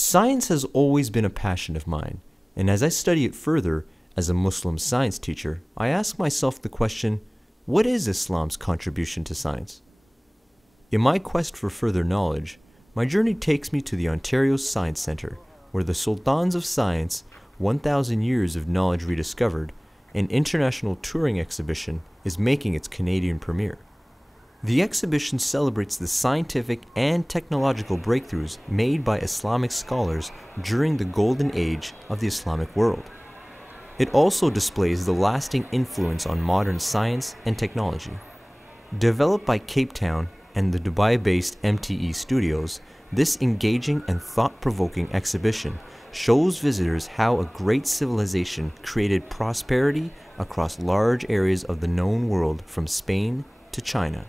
Science has always been a passion of mine, and as I study it further as a Muslim science teacher, I ask myself the question, what is Islam's contribution to science? In my quest for further knowledge, my journey takes me to the Ontario Science Centre, where the Sultans of Science, 1,000 Years of Knowledge Rediscovered, an international touring exhibition, is making its Canadian premiere. The exhibition celebrates the scientific and technological breakthroughs made by Islamic scholars during the golden age of the Islamic world. It also displays the lasting influence on modern science and technology. Developed by Cape Town and the Dubai-based MTE Studios, this engaging and thought-provoking exhibition shows visitors how a great civilization created prosperity across large areas of the known world from Spain to China.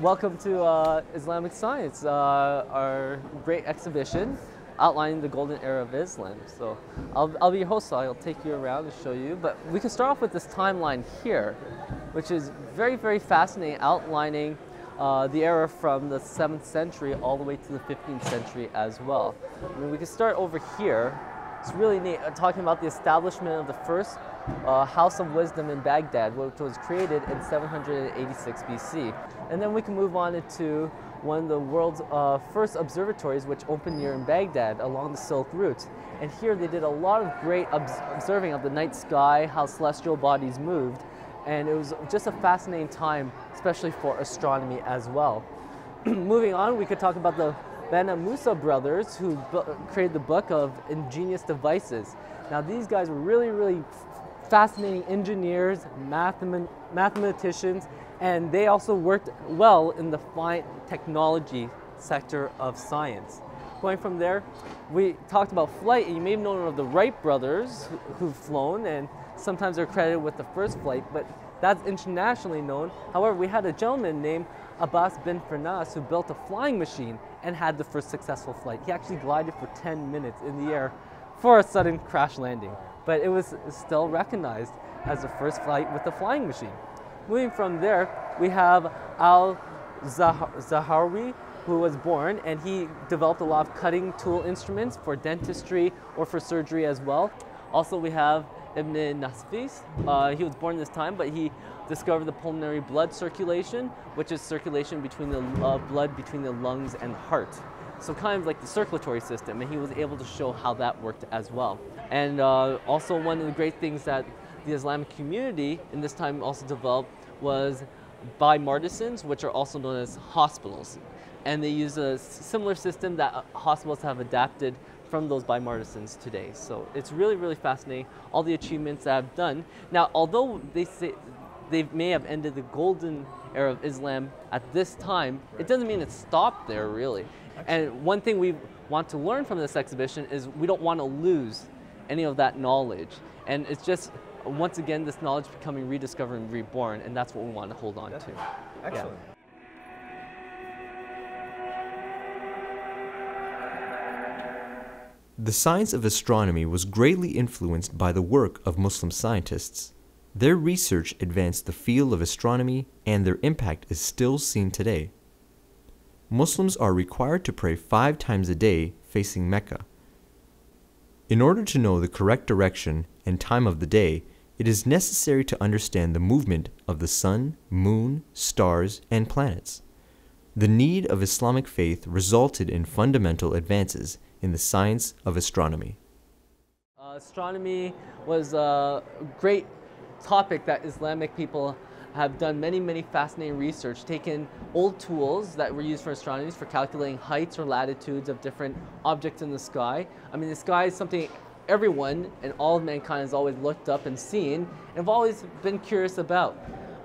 Welcome to Islamic Science, our great exhibition outlining the golden era of Islam. So I'll be your host, so I'll take you around and show you. But we can start off with this timeline here, which is very, very fascinating, outlining the era from the 7th century all the way to the 15th century as well. I mean, we can start over here. It's really neat, talking about the establishment of the first House of Wisdom in Baghdad, which was created in 786 BC. And then we can move on into one of the world's first observatories, which opened here in Baghdad along the Silk Route. And here they did a lot of great observing of the night sky, how celestial bodies moved. And it was just a fascinating time, especially for astronomy as well. Moving on, we could talk about the Bana Musa brothers, who created the book of ingenious devices. Now these guys were really fascinating engineers, mathematicians, and they also worked well in the fine technology sector of science. Going from there, we talked about flight, and you may have known of the Wright brothers who've flown, and sometimes they're credited with the first flight, but that's internationally known. However, we had a gentleman named Abbas bin Firnas who built a flying machine and had the first successful flight. He actually glided for 10 minutes in the air for a sudden crash landing, but it was still recognized as the first flight with a flying machine. Moving from there, we have Al-Zahawi, who was born, and he developed a lot of cutting tool instruments for dentistry or for surgery as well. Also, we have Ibn Nasfis. He was born this time, but he discovered the pulmonary blood circulation, which is circulation between the blood between the lungs and the heart. So kind of like the circulatory system, and he was able to show how that worked as well. And also one of the great things that the Islamic community in this time also developed was bimartisans, which are also known as hospitals. And they use a similar system that hospitals have adapted from those bimartisans today. So it's really fascinating, all the achievements that I've done. Now, although they say they may have ended the golden era of Islam at this time, it doesn't mean it stopped there, really. And one thing we want to learn from this exhibition is we don't want to lose any of that knowledge. And it's just, once again, this knowledge becoming rediscovered and reborn, and that's what we want to hold on to. Excellent. Yeah. The science of astronomy was greatly influenced by the work of Muslim scientists. Their research advanced the field of astronomy, and their impact is still seen today. Muslims are required to pray 5 times a day facing Mecca. In order to know the correct direction and time of the day, it is necessary to understand the movement of the sun, moon, stars, and planets. The need of Islamic faith resulted in fundamental advances in the science of astronomy. Astronomy was a great topic that Islamic people have done many fascinating research, taken old tools that were used for astronomy for calculating heights or latitudes of different objects in the sky. I mean, the sky is something everyone and all of mankind has always looked up and seen and have always been curious about.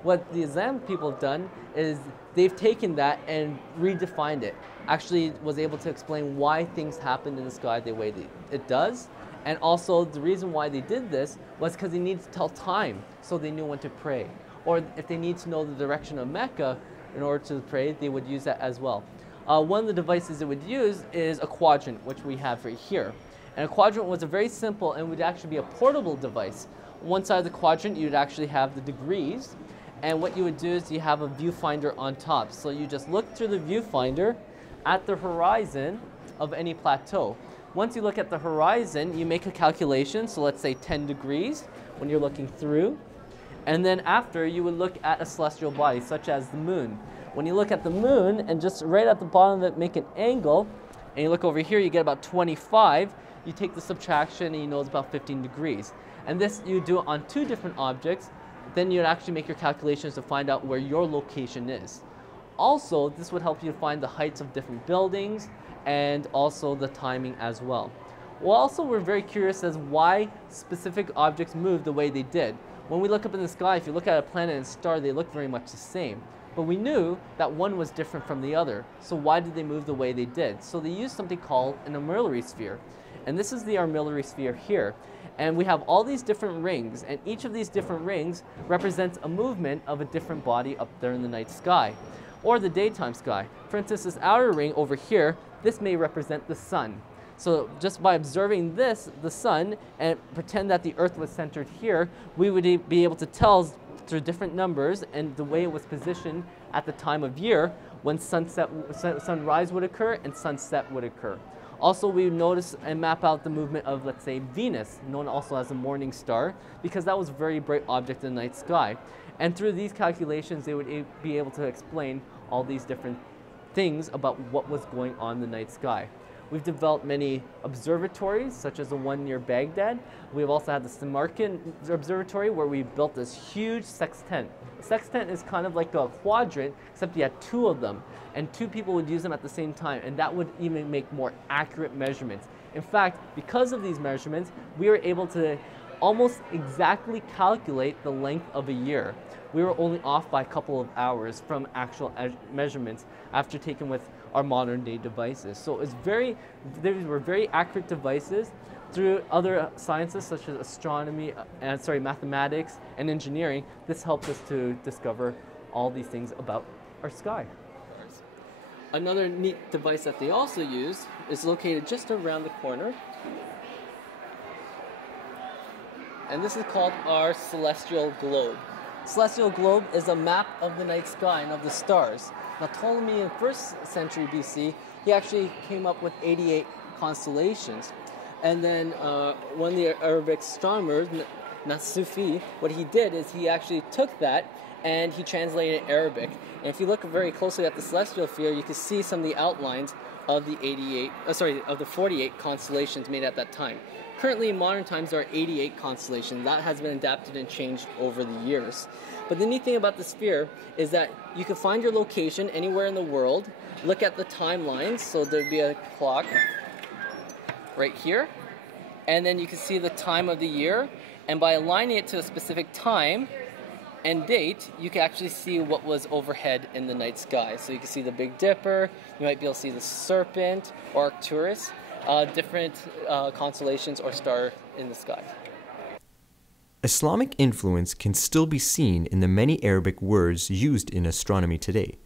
What the Islamic people have done is they've taken that and redefined it. Actually was able to explain why things happen in the sky the way it does, And also the reason why they did this was because they needed to tell time, so they knew when to pray. Or if they need to know the direction of Mecca in order to pray, they would use that as well. One of the devices they would use is a quadrant, which we have right here. And a quadrant was a very simple and would actually be a portable device. One side of the quadrant, you'd actually have the degrees. And what you would do is you have a viewfinder on top. So you just look through the viewfinder at the horizon of any plateau. Once you look at the horizon, you make a calculation. So let's say 10 degrees when you're looking through. And then after, you would look at a celestial body, such as the moon. When you look at the moon and just right at the bottom of it, make an angle, and you look over here, you get about 25. You take the subtraction and you know it's about 15 degrees. And this you do it on two different objects. Then you'd actually make your calculations to find out where your location is. Also, this would help you find the heights of different buildings and also the timing as well. Well, also, we're very curious as why specific objects move the way they did. When we look up in the sky, if you look at a planet and star, they look very much the same. But we knew that one was different from the other. So why did they move the way they did? So they used something called an armillary sphere. And this is the armillary sphere here. And we have all these different rings, and each of these different rings represents a movement of a different body up there in the night sky, or the daytime sky. For instance, this outer ring over here, this may represent the sun. So just by observing this, the sun, and pretend that the earth was centered here, we would be able to tell through different numbers and the way it was positioned at the time of year when sunrise would occur and sunset would occur. Also, we would notice and map out the movement of, let's say, Venus, known also as a morning star, because that was a very bright object in the night sky. And through these calculations, they would be able to explain all these different things about what was going on in the night sky. We've developed many observatories, such as the one near Baghdad. We've also had the Samarkand Observatory, where we built this huge sextant. A sextant is kind of like a quadrant, except you had two of them, and two people would use them at the same time, and that would even make more accurate measurements. In fact, because of these measurements, we were able to almost exactly calculate the length of a year. We were only off by a couple of hours from actual measurements after taken with our modern day devices. So these were very accurate devices. Through other sciences such as astronomy, mathematics and engineering, this helped us to discover all these things about our sky. Another neat device that they also use is located just around the corner. And this is called our celestial globe. Celestial globe is a map of the night sky and of the stars. Now, Ptolemy in 1st century BC, he actually came up with 88 constellations. And then one of the Arabic astronomers, Nasufi, what he did is he actually took that and he translated Arabic. And if you look very closely at the celestial sphere, you can see some of the outlines of the 48 constellations made at that time. Currently, in modern times, there are 88 constellations. That has been adapted and changed over the years. But the neat thing about the sphere is that you can find your location anywhere in the world, look at the timelines, so there'd be a clock right here, and then you can see the time of the year, and by aligning it to a specific time and date, you can actually see what was overhead in the night sky. So you can see the Big Dipper, you might be able to see the Serpent or Arcturus, different constellations or star in the sky. Islamic influence can still be seen in the many Arabic words used in astronomy today.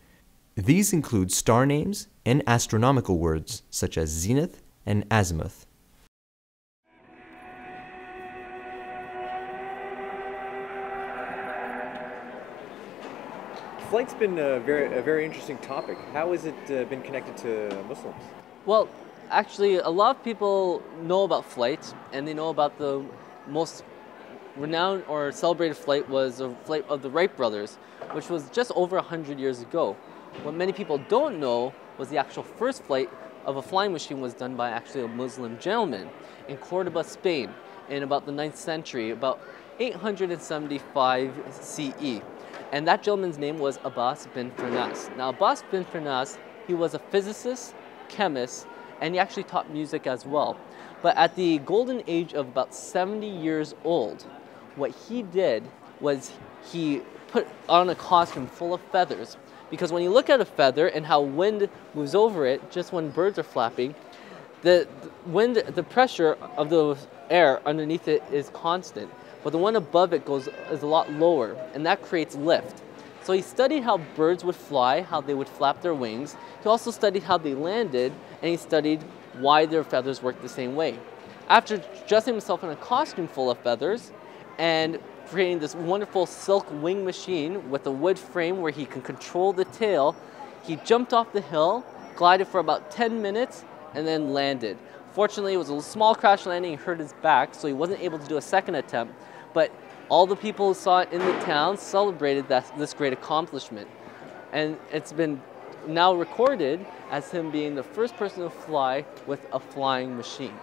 These include star names and astronomical words such as zenith and azimuth. Flight's been a very interesting topic. How has it been connected to Muslims? Well, actually, a lot of people know about flight, and they know about the most renowned or celebrated flight was a flight of the Wright brothers, which was just over 100 years ago. What many people don't know was the actual first flight of a flying machine was done by actually a Muslim gentleman in Cordoba, Spain, in about the 9th century, about 875 CE. And that gentleman's name was Abbas bin Firnas. Now, Abbas bin Firnas, he was a physicist, chemist, and he actually taught music as well. But at the golden age of about 70 years old, what he did was he put on a costume full of feathers. Because when you look at a feather and how wind moves over it, just when birds are flapping, the pressure of the air underneath it is constant, but the one above it is a lot lower, and that creates lift. So he studied how birds would fly, how they would flap their wings. He also studied how they landed, and he studied why their feathers worked the same way. After dressing himself in a costume full of feathers and creating this wonderful silk wing machine with a wood frame where he can control the tail, he jumped off the hill, glided for about 10 minutes, and then landed. Fortunately, it was a small crash landing. He hurt his back, so he wasn't able to do a second attempt. But all the people who saw it in the town celebrated this great accomplishment. And it's been now recorded as him being the first person to fly with a flying machine.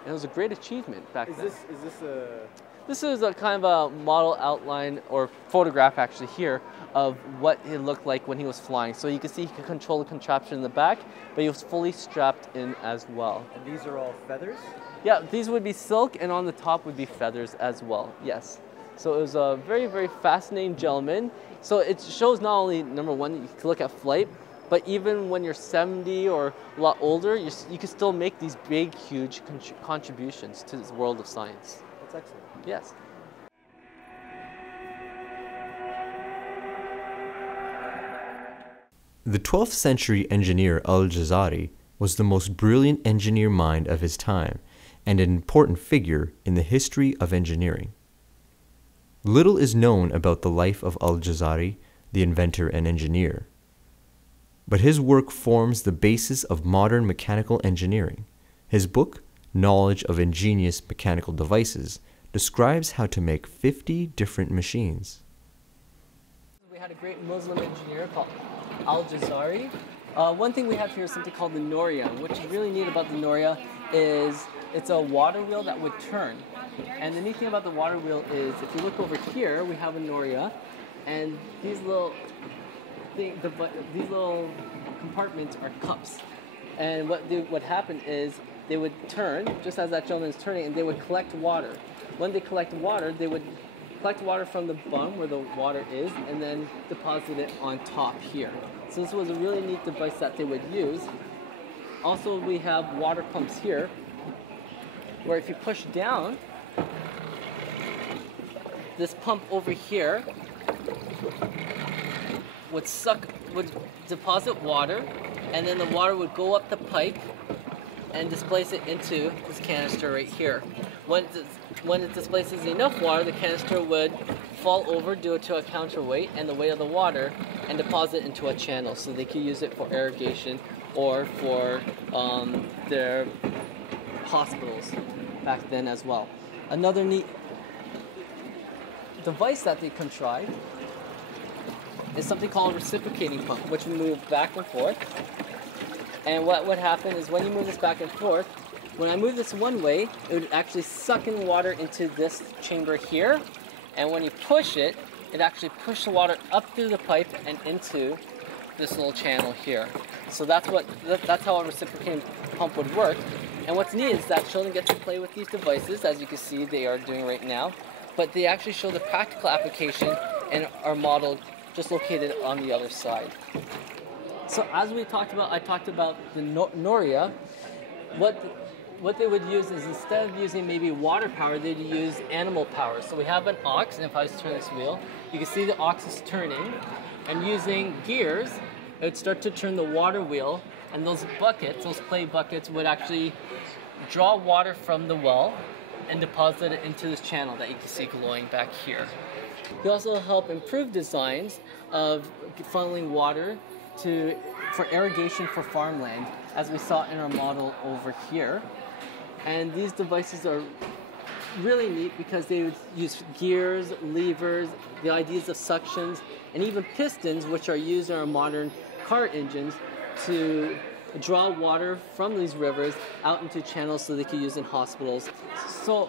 And it was a great achievement back then. This is a kind of a model outline or photograph actually here of what it looked like when he was flying. So you can see he could control the contraption in the back, but he was fully strapped in as well. And these are all feathers? Yeah, these would be silk, and on the top would be feathers as well, yes. So it was a very, very fascinating gentleman. So it shows not only, number one, you can look at flight, but even when you're 70 or a lot older, you can still make these big, huge contributions to this world of science. That's excellent. Yes. The 12th century engineer Al-Jazari was the most brilliant engineer mind of his time and an important figure in the history of engineering. Little is known about the life of Al-Jazari, the inventor and engineer, but his work forms the basis of modern mechanical engineering. His book, Knowledge of Ingenious Mechanical Devices, describes how to make 50 different machines. We had a great Muslim engineer called Al-Jazari. One thing we have here is something called the Noria. What's really neat about the Noria is it's a water wheel that would turn. And the neat thing about the water wheel is if you look over here, we have a Noria, and these little compartments are cups. And what would happen is they would turn, just as that gentleman is turning, and they would collect water. When they collect water, they would collect water from the bung where the water is and then deposit it on top here. So this was a really neat device that they would use. Also, we have water pumps here where if you push down, this pump over here would deposit water, and then the water would go up the pipe and displace it into this canister right here. When it displaces enough water, the canister would fall over due to a counterweight and the weight of the water and deposit into a channel, so they could use it for irrigation or for their hospitals back then as well. Another neat device that they contrived is something called a reciprocating pump, which would move back and forth. And what would happen is when you move this back and forth, when I move this one way, it would actually suck in water into this chamber here. And when you push it, it actually pushes the water up through the pipe and into this little channel here. So that's how a reciprocating pump would work. And what's neat is that children get to play with these devices, as you can see they are doing right now. But they actually show the practical application and are modeled just located on the other side. So as we talked about, I talked about the Noria. What they would use is instead of using maybe water power, they'd use animal power. So we have an ox, and if I just turn this wheel, you can see the ox is turning, and using gears, it would start to turn the water wheel, and those buckets, those clay buckets, would actually draw water from the well and deposit it into this channel that you can see glowing back here. They also help improve designs of funneling water for irrigation for farmland, as we saw in our model over here. And these devices are really neat because they would use gears, levers, the ideas of suctions, and even pistons, which are used in our modern car engines, to draw water from these rivers out into channels so they can use in hospitals. So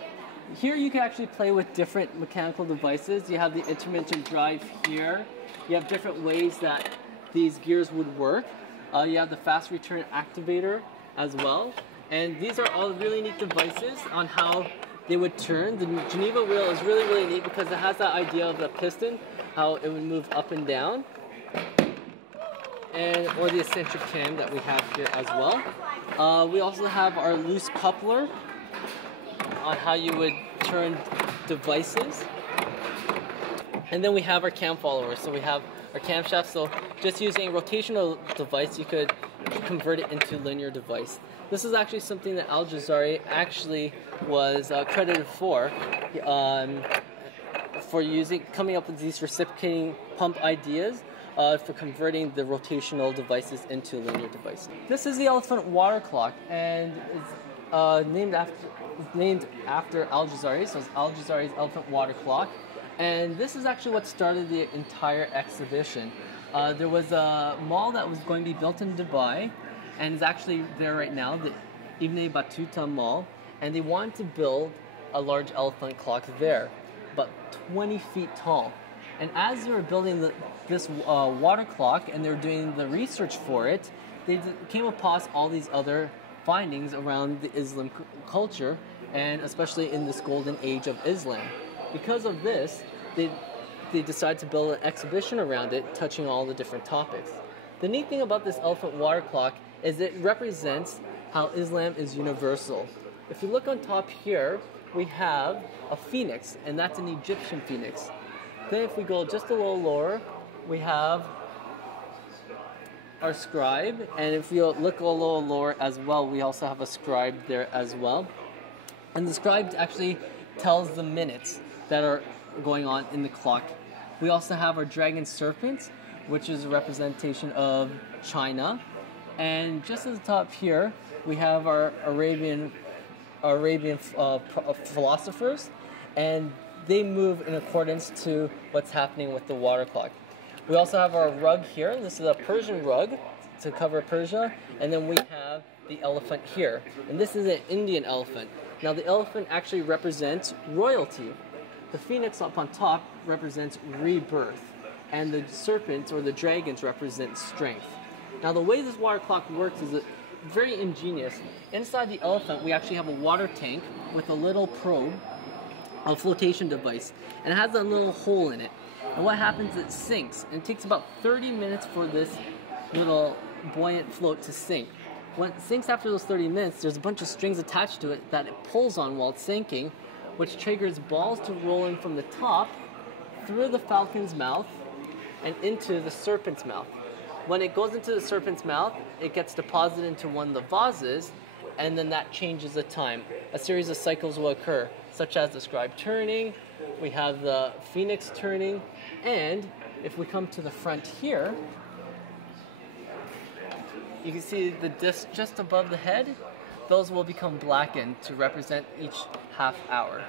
here you can actually play with different mechanical devices. You have the intermittent drive here. You have different ways that these gears would work. You have the fast return activator as well. And these are all really neat devices on how they would turn. The Geneva wheel is really, really neat because it has that idea of the piston, how it would move up and down. Or the eccentric cam that we have here as well. We also have our loose coupler on how you would turn devices. And then we have our cam followers. So we have our camshaft. So just using a rotational device, you could convert it into linear device. This is actually something that Al-Jazari actually was credited for coming up with these reciprocating pump ideas for converting the rotational devices into linear devices. This is the elephant water clock, and it's named after Al-Jazari, so it's Al-Jazari's elephant water clock. And this is actually what started the entire exhibition. There was a mall that was going to be built in Dubai, and it's actually there right now, the Ibn Battuta Mall, and they wanted to build a large elephant clock there, but 20 feet tall. And as they were building this water clock and they were doing the research for it, they came across all these other findings around the Islam culture, and especially in this golden age of Islam. Because of this, they decided to build an exhibition around it, touching all the different topics. The neat thing about this elephant water clock is it represents how Islam is universal. If you look on top here, we have a phoenix, and that's an Egyptian phoenix. Then if we go just a little lower, we have our scribe, and if you look a little lower as well, we also have a scribe there as well. And the scribe actually tells the minutes that are going on in the clock. We also have our dragon serpent, which is a representation of China. And just at the top here, we have our Arabian philosophers, and they move in accordance to what's happening with the water clock. We also have our rug here. This is a Persian rug to cover Persia. And then we have the elephant here. And this is an Indian elephant. Now the elephant actually represents royalty. The phoenix up on top represents rebirth. And the serpents or the dragons represent strength. Now the way this water clock works is very ingenious. Inside the elephant, we actually have a water tank with a little probe, a flotation device, and it has a little hole in it. And what happens is it sinks, and it takes about 30 minutes for this little buoyant float to sink. When it sinks after those 30 minutes, there's a bunch of strings attached to it that it pulls on while it's sinking, which triggers balls to roll in from the top, through the falcon's mouth, and into the serpent's mouth. When it goes into the serpent's mouth, it gets deposited into one of the vases, and then that changes the time. A series of cycles will occur, such as the scribe turning, we have the phoenix turning, and if we come to the front here, you can see the disc just above the head. Those will become blackened to represent each half hour.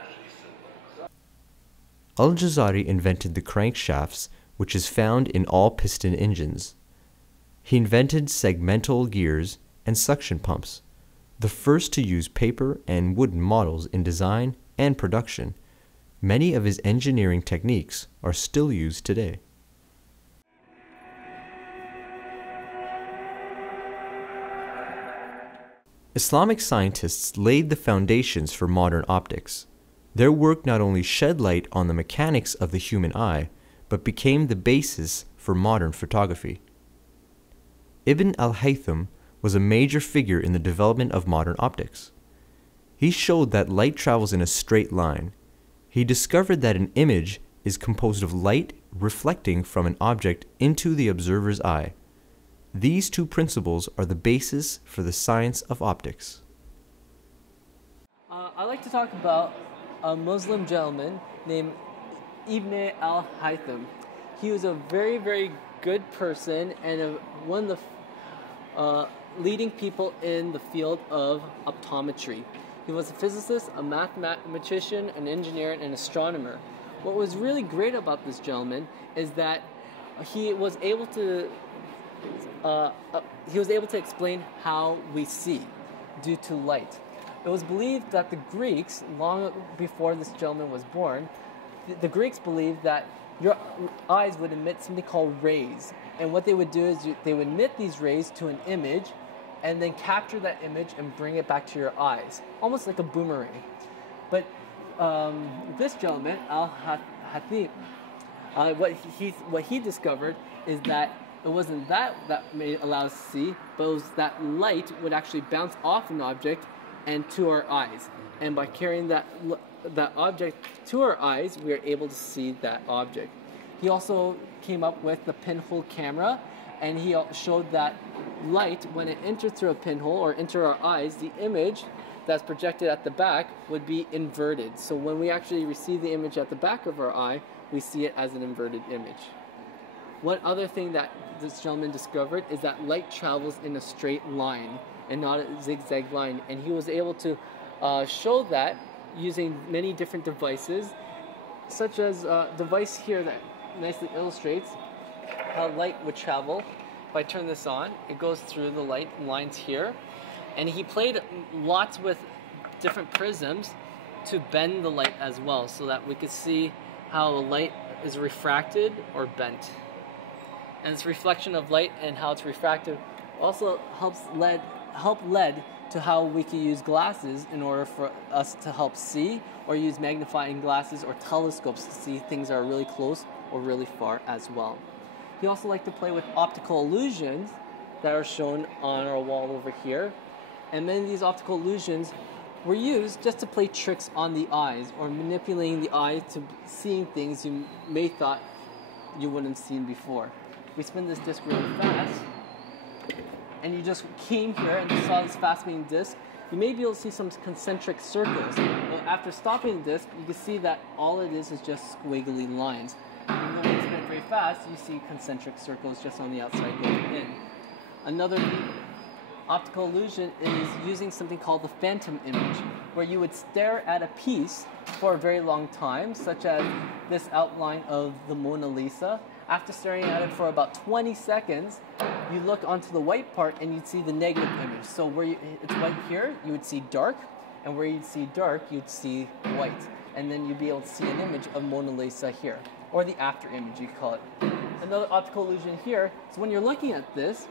Al-Jazari invented the crankshafts, which is found in all piston engines. He invented segmental gears and suction pumps, the first to use paper and wooden models in design and production. Many of his engineering techniques are still used today. Islamic scientists laid the foundations for modern optics. Their work not only shed light on the mechanics of the human eye, but became the basis for modern photography. Ibn al-Haytham was a major figure in the development of modern optics. He showed that light travels in a straight line. He discovered that an image is composed of light reflecting from an object into the observer's eye. These two principles are the basis for the science of optics. I'd like to talk about a Muslim gentleman named Ibn al-Haytham. He was a very, very good person and one of the leading people in the field of optometry. He was a physicist, a mathematician, an engineer, and an astronomer. What was really great about this gentleman is that he was able to explain how we see due to light. It was believed that the Greeks, long before this gentleman was born, the Greeks believed that your eyes would emit something called rays. And what they would do is they would emit these rays to an image and then capture that image and bring it back to your eyes, almost like a boomerang. But this gentleman, al-Haytham, what he discovered is that it wasn't that made allow us to see, but it was that light would actually bounce off an object and to our eyes. And by carrying that object to our eyes, we are able to see that object. He also came up with the pinhole camera, and he showed that light, when it entered through a pinhole or enter our eyes, the image that's projected at the back would be inverted. So when we actually receive the image at the back of our eye, we see it as an inverted image. One other thing that this gentleman discovered is that light travels in a straight line and not a zigzag line. And he was able to show that using many different devices, such as a device here that nicely illustrates how light would travel. If I turn this on, it goes through the light lines here. And he played lots with different prisms to bend the light as well, so that we could see how the light is refracted or bent. And this reflection of light and how it's refracted also help led to how we can use glasses in order for us to help see, or use magnifying glasses or telescopes to see things that are really close or really far as well. He also liked to play with optical illusions that are shown on our wall over here. And many of these optical illusions were used just to play tricks on the eyes, or manipulating the eye to seeing things you may thought you wouldn't have seen before. We spin this disc really fast, and you just came here and you saw this fast-moving disc, you may be able to see some concentric circles. But after stopping the disc, you can see that all it is just squiggly lines. And when you spin it very fast, you see concentric circles just on the outside going in. Another optical illusion is using something called the phantom image, where you would stare at a piece for a very long time, such as this outline of the Mona Lisa. After staring at it for about 20 seconds, you look onto the white part and you'd see the negative image. So where it's white here, you would see dark, and where you'd see dark, you'd see white. And then you'd be able to see an image of Mona Lisa here, or the after image, you could call it. Another optical illusion here is when you're looking at this,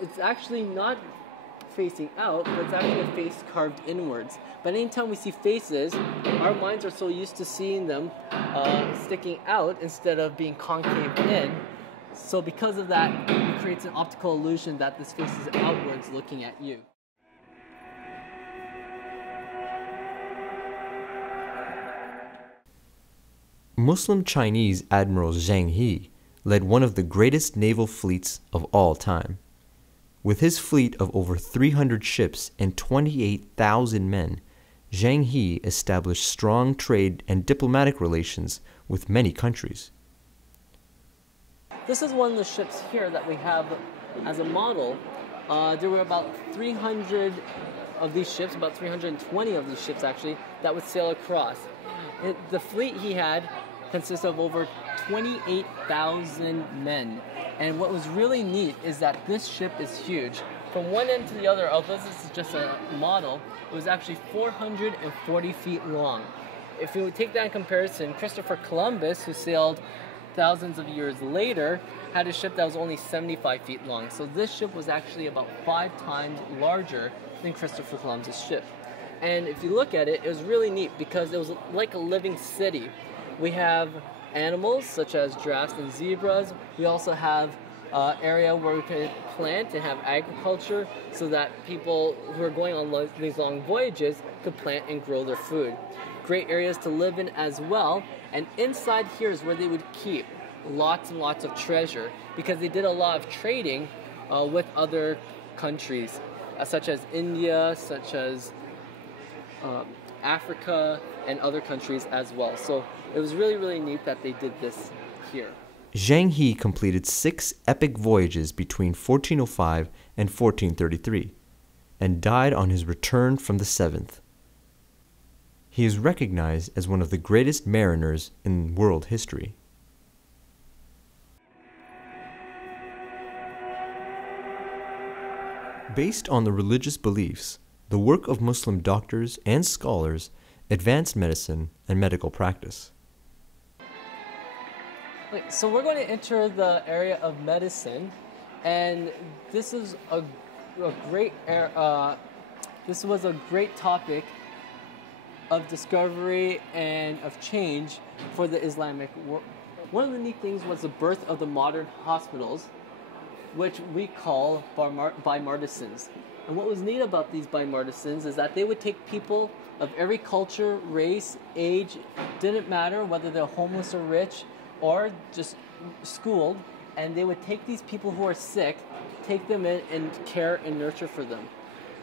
it's actually not facing out, but it's actually a face carved inwards. But anytime we see faces, our minds are so used to seeing them sticking out instead of being concave in. So because of that, it creates an optical illusion that this face is outwards looking at you. Muslim Chinese Admiral Zheng He led one of the greatest naval fleets of all time. With his fleet of over 300 ships and 28,000 men, Zheng He established strong trade and diplomatic relations with many countries. This is one of the ships here that we have as a model. There were about 300 of these ships, about 320 of these ships actually, that would sail across. The fleet he had consists of over 28,000 men. And what was really neat is that this ship is huge. From one end to the other, although this is just a model, it was actually 440 feet long. If you would take that in comparison, Christopher Columbus, who sailed thousands of years later, had a ship that was only 75 feet long. So this ship was actually about 5 times larger than Christopher Columbus' ship. And if you look at it, it was really neat because it was like a living city. We have animals such as giraffes and zebras. We also have area where we can plant and have agriculture so that people who are going on these long voyages could plant and grow their food. Great areas to live in as well. And inside here is where they would keep lots and lots of treasure, because they did a lot of trading with other countries, such as India, such as Africa, and other countries as well. So it was really, really neat that they did this here. Zheng He completed 6 epic voyages between 1405 and 1433, and died on his return from the 7th. He is recognized as one of the greatest mariners in world history. Based on the religious beliefs, the work of Muslim doctors and scholars advanced medicine and medical practice. So we're going to enter the area of medicine, and this is a great this was a great topic of discovery and of change for the Islamic One of the neat things was the birth of the modern hospitals, which we call bimartisans. And what was neat about these bimartisans is that they would take people of every culture, race, age, didn't matter whether they're homeless or rich or just schooled, and they would take these people who are sick, take them in and care and nurture for them.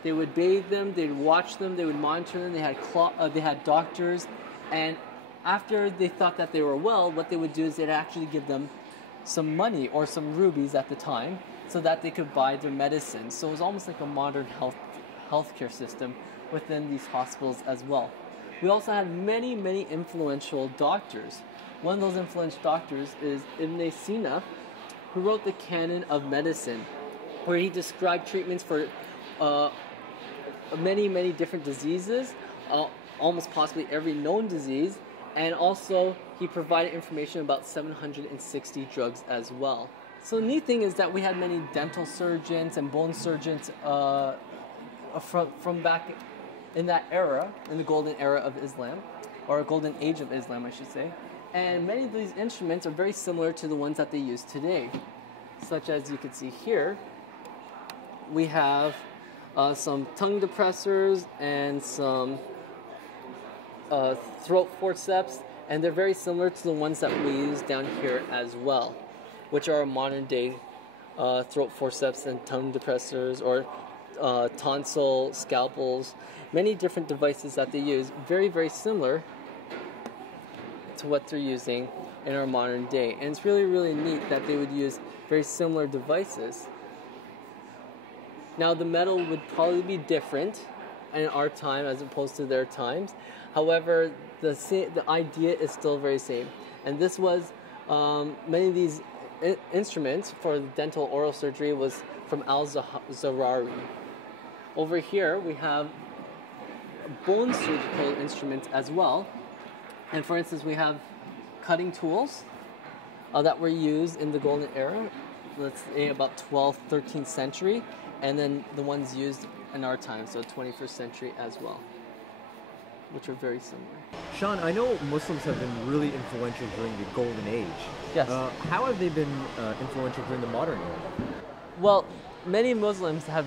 They would bathe them, they'd watch them, they would monitor them, they had doctors, and after they thought that they were well, what they would do is they'd actually give them some money or some rubies at the time so that they could buy their medicine. So it was almost like a modern healthcare system within these hospitals as well. We also had many, many influential doctors. One of those influential doctors is Ibn Sina, who wrote the Canon of Medicine, where he described treatments for many, many different diseases, almost possibly every known disease, and also he provided information about 760 drugs as well. So the neat thing is that we had many dental surgeons and bone surgeons from back in that era, in the golden era of Islam, or golden age of Islam, I should say. And many of these instruments are very similar to the ones that they use today. Such as you can see here, we have some tongue depressors and some throat forceps, and they're very similar to the ones that we use down here as well, which are modern day throat forceps and tongue depressors, or tonsil scalpels, many different devices that they use, very, very similar to what they're using in our modern day. And it's really, really neat that they would use very similar devices. Now the metal would probably be different in our time as opposed to their times. However, the idea is still very same. And this was, many of these instruments for dental oral surgery was from Al-Zarari. Over here we have bone surgical instruments as well. And for instance, we have cutting tools that were used in the golden era, let's say about 12th, 13th century, and then the ones used in our time, so 21st century as well, which are very similar. Sean, I know Muslims have been really influential during the Golden Age. Yes. How have they been influential during the modern era? Well, many Muslims have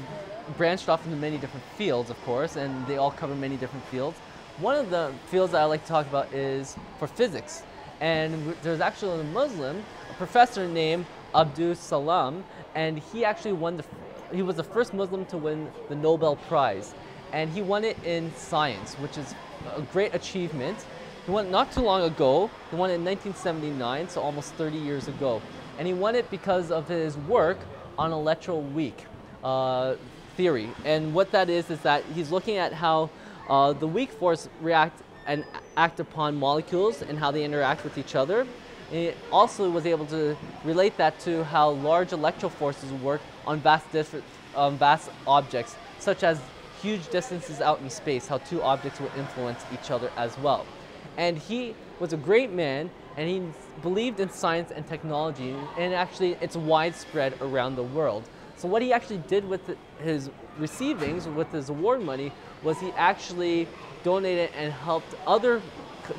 branched off into many different fields, of course, and they all cover many different fields. One of the fields that I like to talk about is for physics. And there's actually a Muslim, a professor named Abdus Salam, and he actually he was the first Muslim to win the Nobel Prize. And he won it in science, which is a great achievement. He won it not too long ago. He won it in 1979, so almost 30 years ago. And he won it because of his work on electroweak theory. And what that is that he's looking at how the weak force react and act upon molecules and how they interact with each other. And he also was able to relate that to how large electro forces work on vast objects, such as huge distances out in space, how two objects will influence each other as well. And he was a great man, and he believed in science and technology, and actually it's widespread around the world. So what he actually did with his receivings, with his award money, was he actually donated and helped other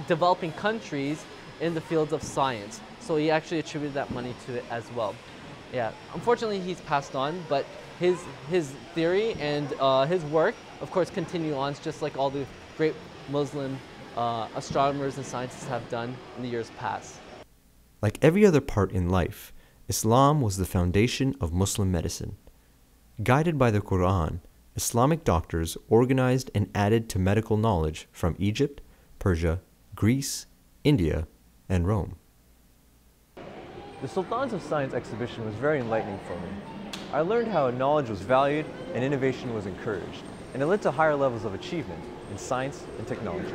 developing countries in the fields of science. So he actually attributed that money to it as well. Yeah, unfortunately he's passed on, but his theory and his work, of course, continue on, just like all the great Muslim astronomers and scientists have done in the years past. Like every other part in life, Islam was the foundation of Muslim medicine. Guided by the Quran, Islamic doctors organized and added to medical knowledge from Egypt, Persia, Greece, India, and Rome. The Sultans of Science exhibition was very enlightening for me. I learned how knowledge was valued and innovation was encouraged, and it led to higher levels of achievement in science and technology.